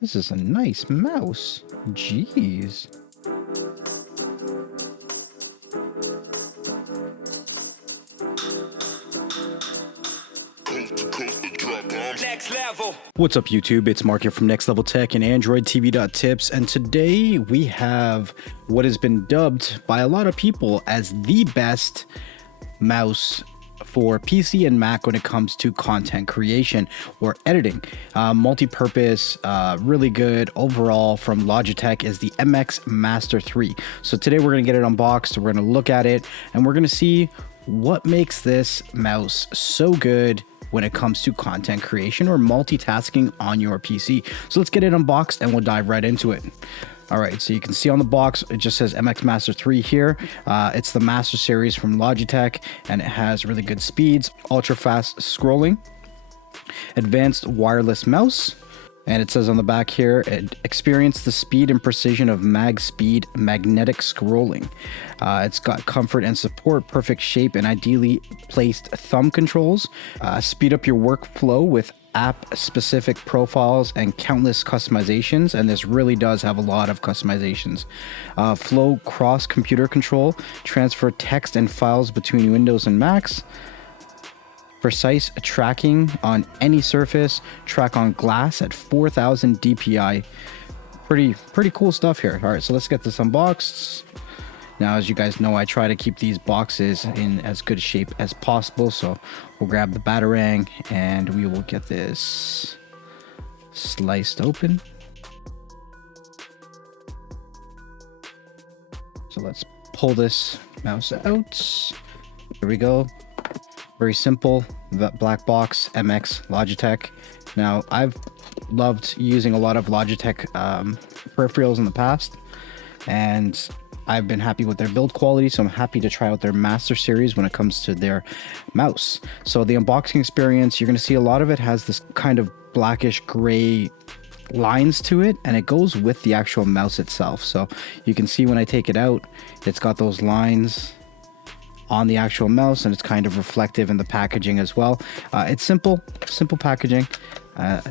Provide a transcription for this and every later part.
This is a nice mouse. Jeez. Next level. What's up, YouTube? It's Mark here from Next Level Tech and AndroidTV.tips, and today we have what has been dubbed by a lot of people as the best mouse for PC and Mac when it comes to content creation or editing. Multi-purpose, really good overall from Logitech is the MX Master 3. So today we're going to get it unboxed, we're going to look at it, and we're going to see what makes this mouse so good when it comes to content creation or multitasking on your PC. So let's get it unboxed and we'll dive right into it. All right, so you can see on the box, it just says MX Master 3 here. It's the Master Series from Logitech, and it has really good speeds, ultra fast scrolling, advanced wireless mouse, and it says on the back here, experience the speed and precision of MagSpeed magnetic scrolling. It's got comfort and support, perfect shape, and ideally placed thumb controls. Speed up your workflow with app-specific profiles and countless customizations, and this really does have a lot of customizations. Flow cross-computer control, transfer text and files between Windows and Macs. Precise tracking on any surface, track on glass at 4000 DPI. Pretty cool stuff here. All right, so let's get this unboxed. Now, as you guys know, I try to keep these boxes in as good shape as possible. So we'll grab the Batarang and we will get this sliced open. So let's pull this mouse out. Here we go. Very simple, that black box, MX Logitech. Now, I've loved using a lot of Logitech peripherals in the past, and I've been happy with their build quality, so I'm happy to try out their Master Series when it comes to their mouse. So the unboxing experience, you're going to see a lot of it has this kind of blackish gray lines to it, and it goes with the actual mouse itself. So you can see when I take it out, it's got those lines on the actual mouse, and it's kind of reflective in the packaging as well. It's simple packaging.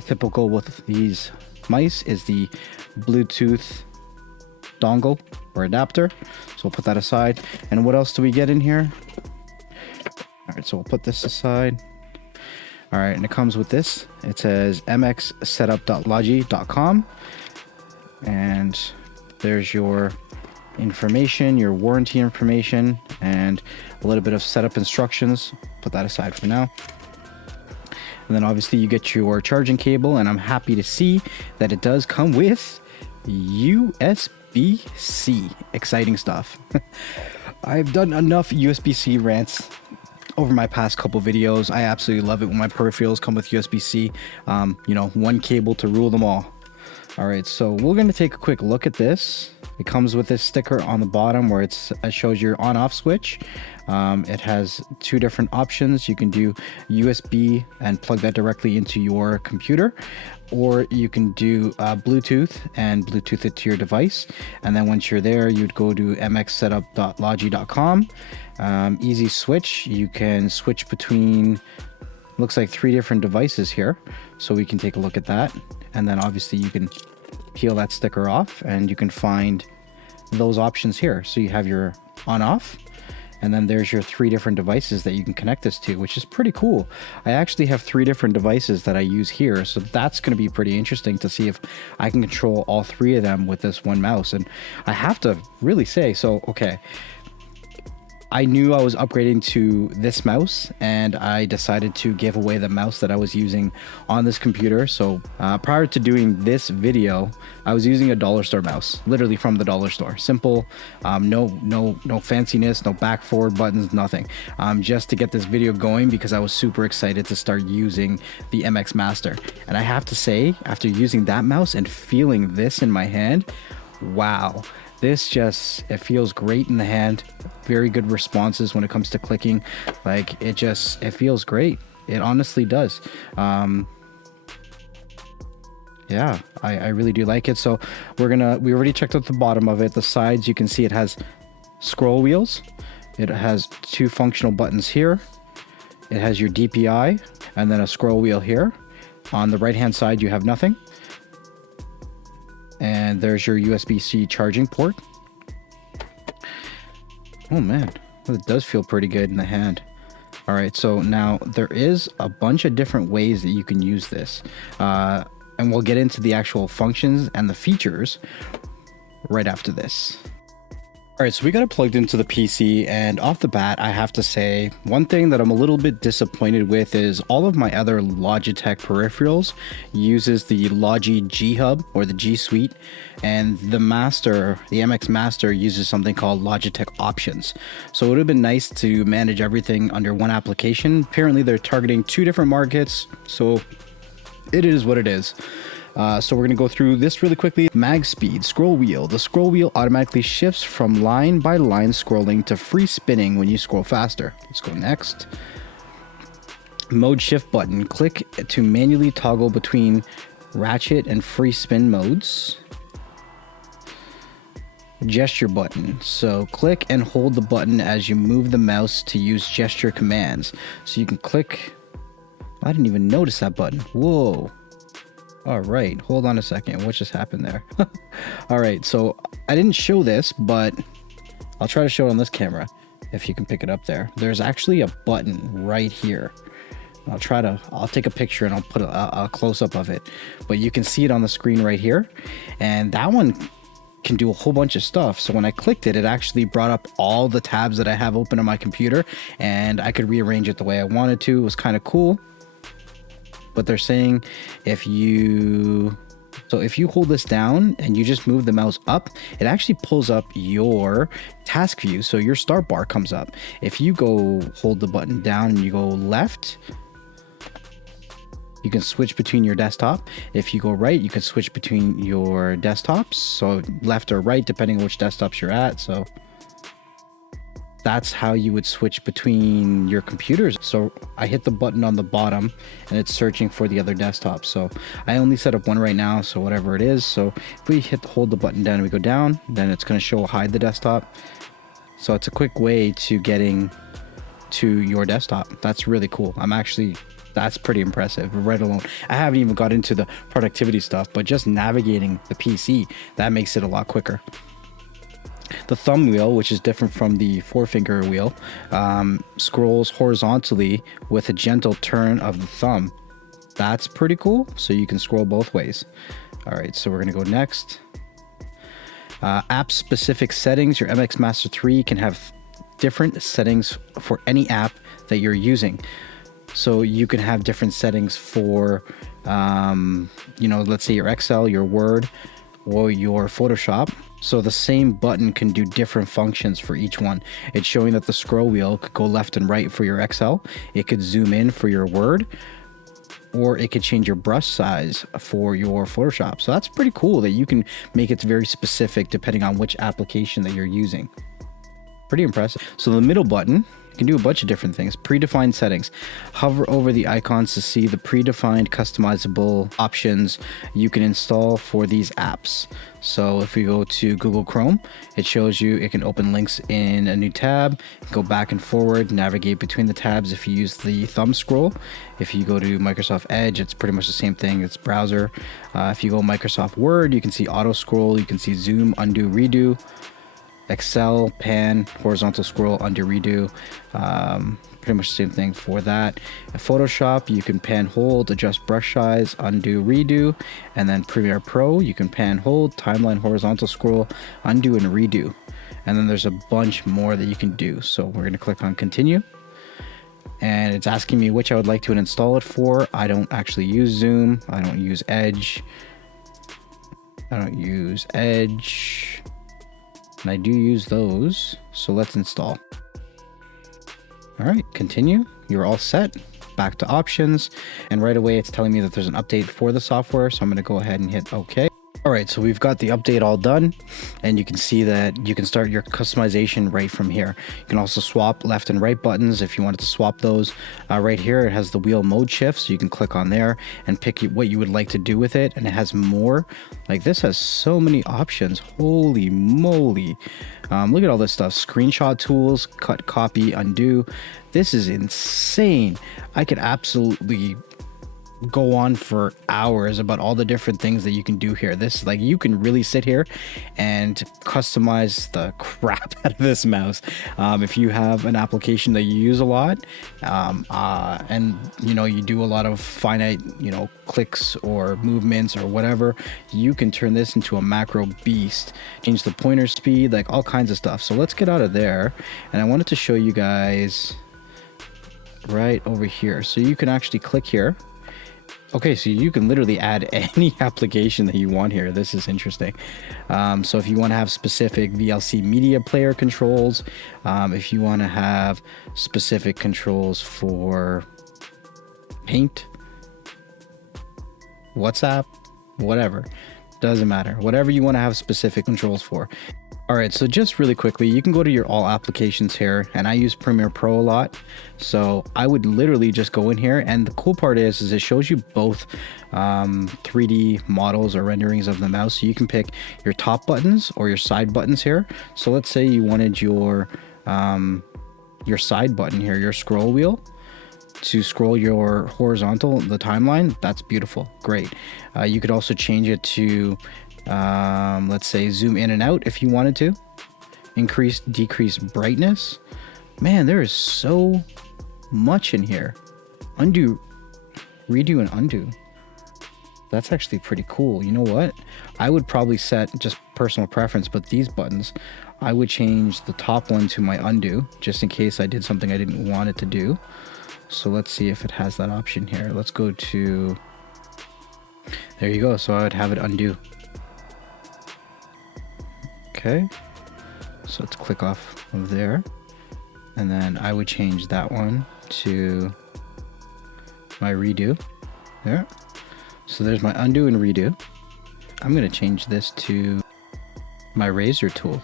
Typical with these mice is the Bluetooth dongle or adapter. So we'll put that aside. And what else do we get in here? All right, so we'll put this aside. All right, and it comes with this. It says mxsetup.logi.com, and there's your information, your warranty information, and a little bit of setup instructions. Put that aside for now. And then obviously you get your charging cable, and I'm happy to see that it does come with USB-C. Exciting stuff. I've done enough USB-C rants over my past couple videos. I absolutely love it when my peripherals come with USB-C. You know, one cable to rule them all. All right, so we're going to take a quick look at this. It comes with this sticker on the bottom where it shows your on-off switch. It has two different options. You can do USB and plug that directly into your computer, or you can do Bluetooth and Bluetooth it to your device. And then once you're there, you'd go to mxsetup.logi.com. Easy switch. You can switch between, looks like 3 different devices here. So we can take a look at that. And then obviously you can peel that sticker off and you can find those options here. So you have your on off, and then there's your 3 different devices that you can connect this to, which is pretty cool. I actually have 3 different devices that I use here. So that's going to be pretty interesting to see if I can control all 3 of them with this one mouse. And I have to really say, so, okay, I knew I was upgrading to this mouse, and I decided to give away the mouse that I was using on this computer. So prior to doing this video, I was using a dollar store mouse, literally from the dollar store. Simple, no fanciness, no back forward buttons, nothing. Just to get this video going because I was super excited to start using the MX Master. And I have to say, after using that mouse and feeling this in my hand, wow. This just, it feels great in the hand. Very good responses when it comes to clicking. Like, it feels great. It honestly does. Yeah, I really do like it. So we already checked out the bottom of it. The sides, you can see it has scroll wheels. It has 2 functional buttons here. It has your DPI and then a scroll wheel here. On the right hand side, you have nothing. And there's your USB-C charging port. Oh man, it does feel pretty good in the hand. All right, so now there is a bunch of different ways that you can use this. And we'll get into the actual functions and the features right after this. All right, so we got it plugged into the PC, and off the bat, I have to say one thing that I'm a little bit disappointed with is all of my other Logitech peripherals uses the Logi G Hub or the G Suite, and the MX Master uses something called Logitech Options. So it would have been nice to manage everything under one application. Apparently, they're targeting two different markets, so it is what it is. So we're going to go through this really quickly. Mag speed, scroll wheel. The scroll wheel automatically shifts from line by line scrolling to free spinning when you scroll faster. Let's go next. Mode shift button. Click to manually toggle between ratchet and free spin modes. Gesture button. So click and hold the button as you move the mouse to use gesture commands. So you can click. I didn't even notice that button. Whoa. All right, hold on a second. What just happened there? All right, so I didn't show this, but I'll try to show it on this camera if you can pick it up there. There's actually a button right here. I'll take a picture and I'll put a close-up of it, but you can see it on the screen right here. And that one can do a whole bunch of stuff. So when I clicked it, it actually brought up all the tabs that I have open on my computer, and I could rearrange it the way I wanted to. It was kind of cool. But they're saying if you hold this down and you just move the mouse up, it actually pulls up your task view. So your start bar comes up. If you go hold the button down and you go left, you can switch between your desktop. If you go right, you can switch between your desktops. So left or right, depending on which desktops you're at. So that's how you would switch between your computers. So I hit the button on the bottom and it's searching for the other desktop. So I only set up one right now, so whatever it is. So if we hold the button down and we go down, then it's going to show hide the desktop. So it's a quick way to getting to your desktop. That's really cool. That's pretty impressive, right alone. I haven't even got into the productivity stuff, but just navigating the PC, that makes it a lot quicker. The thumb wheel, which is different from the forefinger wheel, scrolls horizontally with a gentle turn of the thumb. That's pretty cool. So you can scroll both ways. All right, so we're going to go next. App specific settings. Your MX Master 3 can have different settings for any app that you're using. So you can have different settings for, let's say your Excel, your Word, or your Photoshop. So the same button can do different functions for each one. It's showing that the scroll wheel could go left and right for your Excel. It could zoom in for your Word, or it could change your brush size for your Photoshop. So that's pretty cool that you can make it very specific depending on which application that you're using. Pretty impressive. So the middle button can do a bunch of different things. Predefined settings. Hover over the icons to see the predefined customizable options you can install for these apps. So if we go to Google Chrome, it shows you it can open links in a new tab, go back and forward, navigate between the tabs if you use the thumb scroll. If you go to Microsoft Edge, it's pretty much the same thing. It's browser. If you go Microsoft Word, you can see auto scroll, you can see zoom, undo, redo. Excel, pan, horizontal scroll, undo, redo. Pretty much the same thing for that. In Photoshop, you can pan, hold, adjust brush size, undo, redo. And then Premiere Pro, you can pan, hold, timeline, horizontal scroll, undo, and redo. And then there's a bunch more that you can do. So we're going to click on continue. And it's asking me which I would like to install it for. I don't actually use Zoom. I don't use Edge. And I do use those, so let's install. All right, continue. You're all set. Back to options, and right away it's telling me that there's an update for the software, so I'm going to go ahead and hit OK. All right, so we've got the update all done, and you can see that you can start your customization right from here. You can also swap left and right buttons if you wanted to swap those. Right here, it has the wheel mode shift, so you can click on there and pick what you would like to do with it, and it has more. Like, this has so many options. Holy moly. Look at all this stuff. Screenshot tools, cut, copy, undo. This is insane. I could absolutely go on for hours about all the different things that you can do here. This, like, you can really sit here and customize the crap out of this mouse. If you have an application that you use a lot, and you know, you do a lot of finite, you know, clicks or movements or whatever, you can turn this into a macro beast, change the pointer speed, like all kinds of stuff. So let's get out of there, and I wanted to show you guys right over here. So you can actually click here. Okay, so you can literally add any application that you want here. This is interesting. So if you want to have specific VLC media player controls, if you want to have specific controls for Paint, WhatsApp, whatever, doesn't matter. Whatever you want to have specific controls for. All right, so just really quickly, you can go to your all applications here, and I use Premiere Pro a lot. So I would literally just go in here, and the cool part is it shows you both 3D models or renderings of the mouse. So you can pick your top buttons or your side buttons here. So let's say you wanted your side button here, your scroll wheel, to scroll your horizontal, the timeline. That's beautiful, great. You could also change it to let's say zoom in and out if you wanted to, increase, decrease brightness. Man, there is so much in here. Undo, redo, and undo. That's actually pretty cool. You know what? I would probably set, just personal preference, but these buttons, I would change the top one to my undo, just in case I did something I didn't want it to do. So let's see if it has that option here. Let's go to, there you go. So I would have it undo. Okay, so let's click off of there, and then I would change that one to my redo there. So there's my undo and redo. I'm going to change this to my razor tool.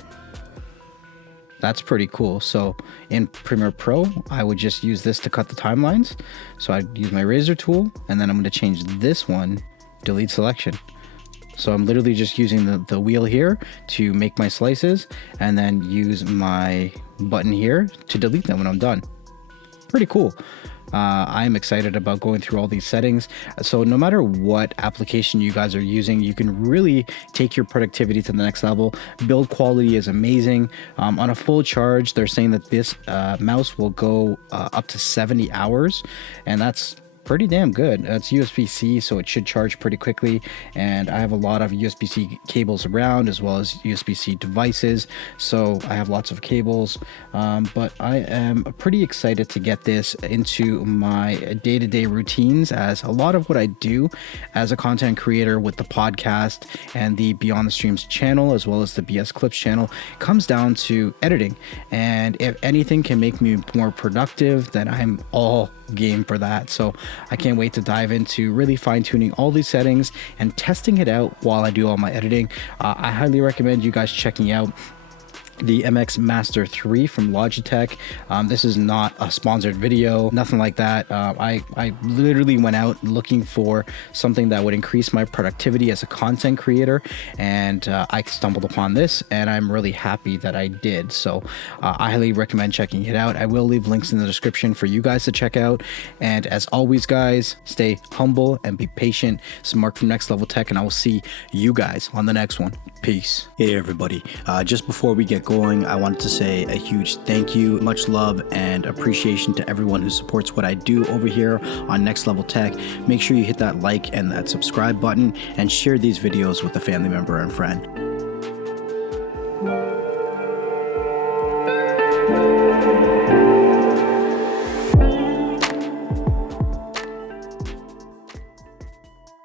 That's pretty cool. So in Premiere Pro, I would just use this to cut the timelines. So I'd use my razor tool, and then I'm going to change this one, delete selection. So I'm literally just using the wheel here to make my slices, and then use my button here to delete them when I'm done. Pretty cool. I'm excited about going through all these settings. So no matter what application you guys are using, you can really take your productivity to the next level. Build quality is amazing. On a full charge, they're saying that this mouse will go up to 70 hours, and that's pretty damn good. It's USB-C, so it should charge pretty quickly, and I have a lot of USB-C cables around, as well as USB-C devices, so I have lots of cables. But I am pretty excited to get this into my day-to-day routines, as a lot of what I do as a content creator with the podcast and the Beyond the Streams channel, as well as the BS Clips channel, comes down to editing. And if anything can make me more productive, then I'm all game for that. So I can't wait to dive into really fine-tuning all these settings and testing it out while I do all my editing. I highly recommend you guys checking out the MX Master 3 from Logitech. This is not a sponsored video, nothing like that. I literally went out looking for something that would increase my productivity as a content creator, and I stumbled upon this, and I'm really happy that I did. So I highly recommend checking it out. I will leave links in the description for you guys to check out. And as always, guys, stay humble and be patient. This is Mark from Next Level Tech, and I will see you guys on the next one. Peace. Hey everybody, just before we get going, I wanted to say a huge thank you, much love and appreciation to everyone who supports what I do over here on Next Level Tech. Make sure you hit that like and that subscribe button, and share these videos with a family member and friend.